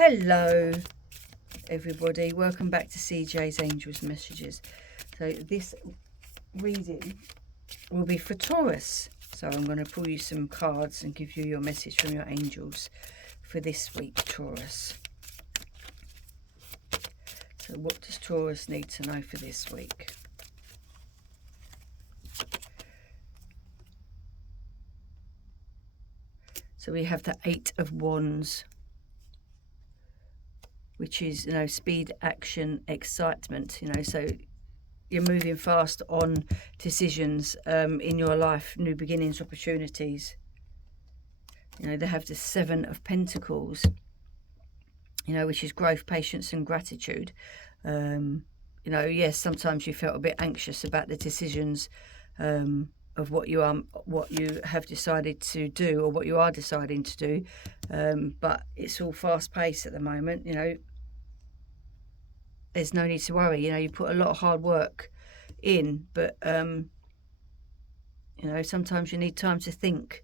Hello everybody, welcome back to CJ's Angels Messages. So this reading will be for Taurus. So I'm going to pull you some cards and give you your message from your angels for this week, Taurus. So what does Taurus need to know for this week? So we have the Eight of Wands, which is, speed, action, excitement, so you're moving fast on decisions in your life, new beginnings, opportunities. They have the Seven of Pentacles, which is growth, patience and gratitude. Yes, sometimes you felt a bit anxious about the decisions of what you have decided to do, or what you are deciding to do, but it's all fast paced at the moment. There's no need to worry. You put a lot of hard work in, but sometimes you need time to think.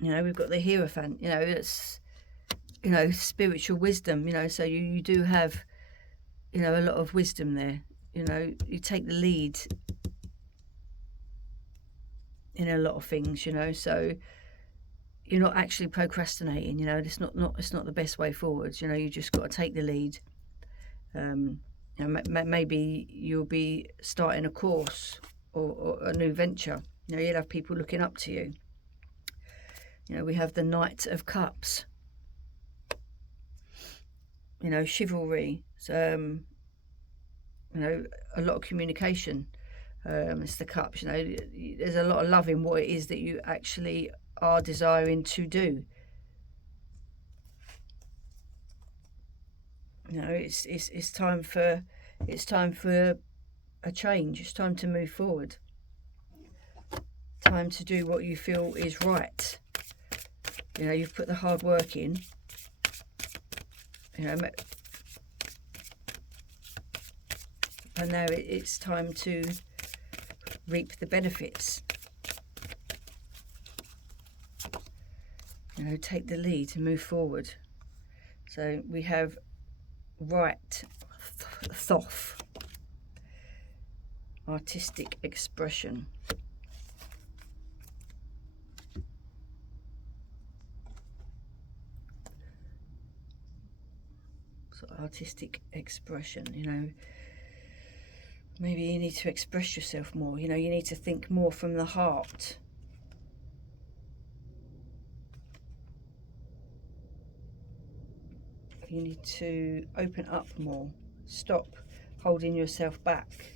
We've got the Hierophant, it's spiritual wisdom, so you do have a lot of wisdom there. You take the lead in a lot of things, so you're not actually procrastinating. It's not the best way forwards. You just got to take the lead. Maybe you'll be starting a course or a new venture. You'll have people looking up to you. We have the Knight of Cups. Chivalry. So, a lot of communication. It's the Cups. There's a lot of love in what it is that you actually are desiring to do. It's time for a change. It's time to move forward. Time to do what you feel is right. You've put the hard work in. And now it's time to reap the benefits. Take the lead and move forward. So we have right, thoth, artistic expression. So artistic expression, maybe you need to express yourself more. You need to think more from the heart. You need to open up more. Stop holding yourself back.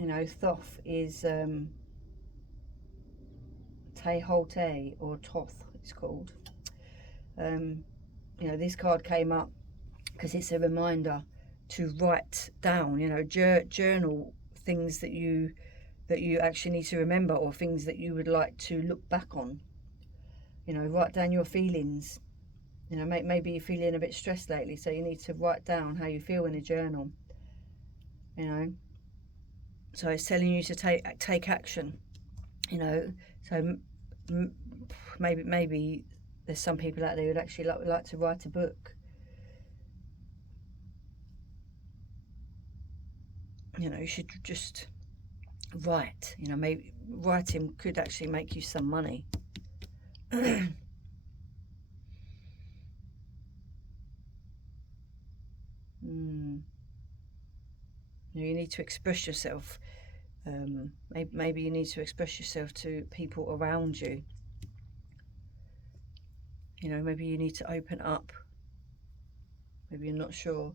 Thoth is te holte, or toth it's called. This card came up because it's a reminder to write down, journal things that you actually need to remember, or things that you would like to look back on. Write down your feelings. Maybe you're feeling a bit stressed lately, so you need to write down how you feel in a journal. So it's telling you to take action. So maybe there's some people out there who'd actually like to write a book. You should just write. Maybe writing could actually make you some money. You need to express yourself. Maybe you need to express yourself to people around you. Maybe you need to open up. Maybe you're not sure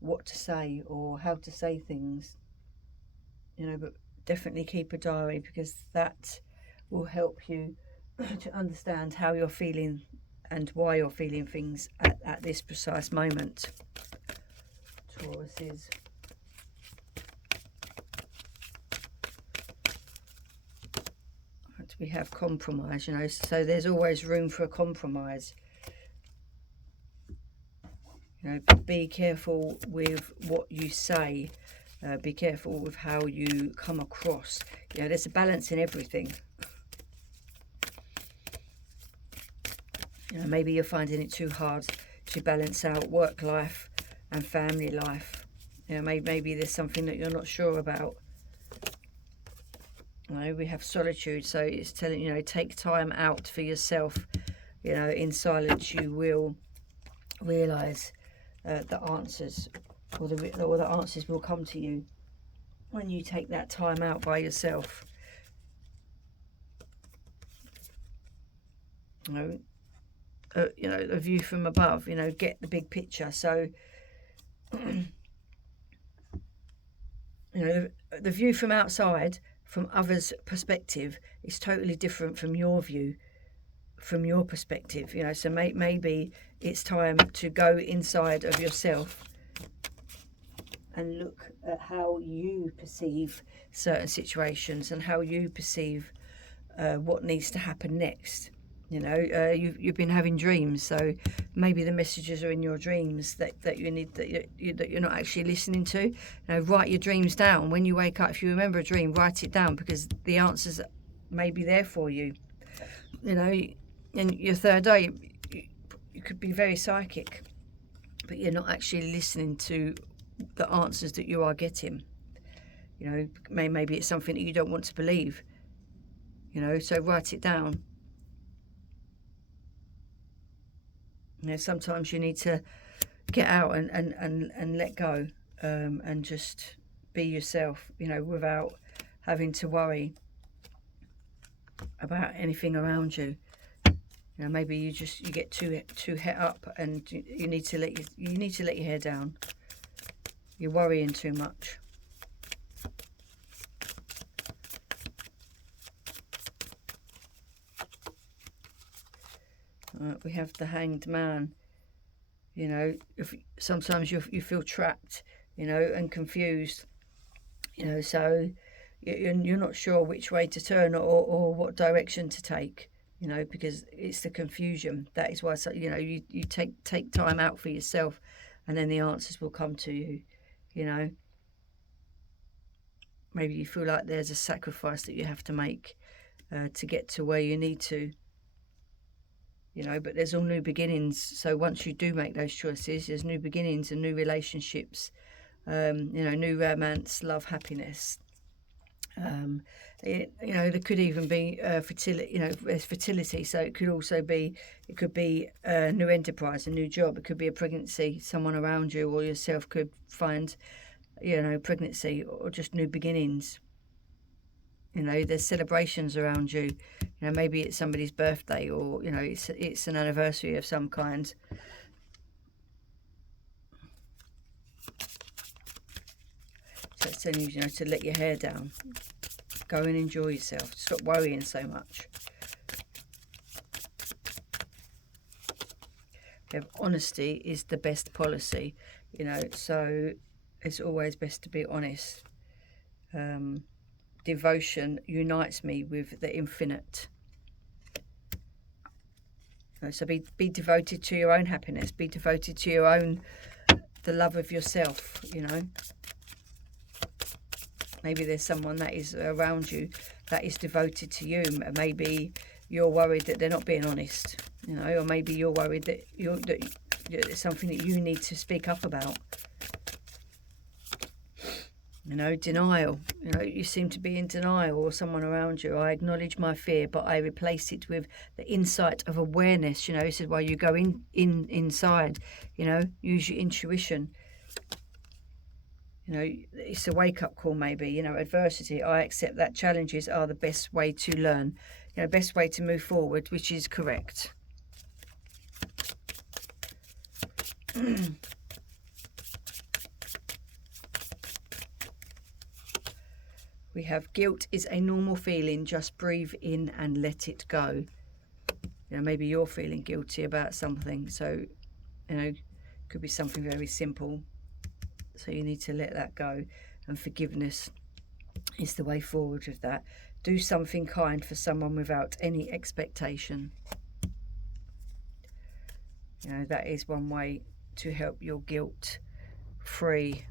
what to say or how to say things. But definitely keep a diary, because that will help you to understand how you're feeling and why you're feeling things at this precise moment. Tauruses. We have compromise, so there's always room for a compromise. Be careful with what you say. Be careful with how you come across. There's a balance in everything. You know, maybe you're finding it too hard to balance out work life and family life. You know, maybe there's something that you're not sure about. You know, we have solitude, so it's telling, you know, take time out for yourself. You know, in silence you will realise the answers, or the answers will come to you when you take that time out by yourself. You know, a view from above. You know, get the big picture. So, you know, the view from outside, from others' perspective, is totally different from your view, from your perspective. You know, so maybe it's time to go inside of yourself and look at how you perceive certain situations and how you perceive what needs to happen next. You know, you've been having dreams, so maybe the messages are in your dreams that you need, that you're not actually listening to. You know, write your dreams down. When you wake up, if you remember a dream, write it down, because the answers may be there for you. You know, in your third eye, you could be very psychic, but you're not actually listening to the answers that you are getting. You know, maybe it's something that you don't want to believe. You know, so write it down. You know, sometimes you need to get out and let go, and just be yourself, you know, without having to worry about anything around you. You know, maybe you get too het up, and you need to let your hair down. You're worrying too much. We have the Hanged Man. You know, if sometimes you feel trapped, you know, and confused. You know, so you're not sure which way to turn, or what direction to take. You know, because it's the confusion. That is why, you know, you take time out for yourself, and then the answers will come to you. You know, maybe you feel like there's a sacrifice that you have to make to get to where you need to. You know, but there's all new beginnings. So once you do make those choices, there's new beginnings and new relationships. You know, new romance, love, happiness. You know, there could even be fertility. You know, there's fertility. So it could be a new enterprise, a new job. It could be a pregnancy. Someone around you or yourself could find, you know, pregnancy, or just new beginnings. You know, there's celebrations around you. You know, maybe it's somebody's birthday, or, you know, it's an anniversary of some kind. So it's telling you, you know, to let your hair down. Go and enjoy yourself. Stop worrying so much. We have honesty is the best policy. You know, so it's always best to be honest. Devotion unites me with the infinite. So be devoted to your own happiness. Be devoted to the love of yourself, you know. Maybe there's someone that is around you that is devoted to you. Maybe you're worried that they're not being honest, you know, or maybe you're worried that it's something that you need to speak up about. You know, denial. You know, you seem to be in denial, or someone around you. I acknowledge my fear, but I replace it with the insight of awareness. You know, this is why you go inside. You know, use your intuition. You know, it's a wake-up call maybe. You know, adversity. I accept that challenges are the best way to learn. You know, best way to move forward, which is correct. We have guilt is a normal feeling. Just breathe in and let it go. You know, maybe you're feeling guilty about something. So, you know, it could be something very simple. So you need to let that go. And forgiveness is the way forward with that. Do something kind for someone without any expectation. You know, that is one way to help your guilt free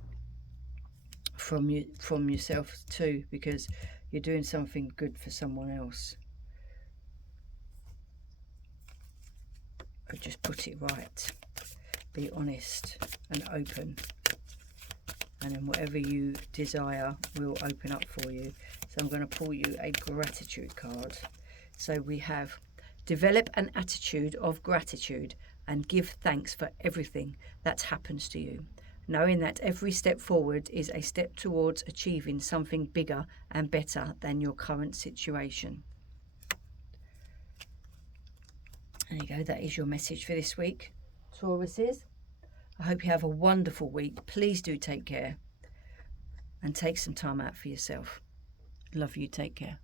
from yourself too, because you're doing something good for someone else. but just put it right. Be honest and open. And then whatever you desire will open up for you. So I'm going to pull you a gratitude card. So we have: develop an attitude of gratitude and give thanks for everything that happens to you, knowing that every step forward is a step towards achieving something bigger and better than your current situation. There you go, that is your message for this week, Tauruses. I hope you have a wonderful week. Please do take care and take some time out for yourself. Love you. Take care.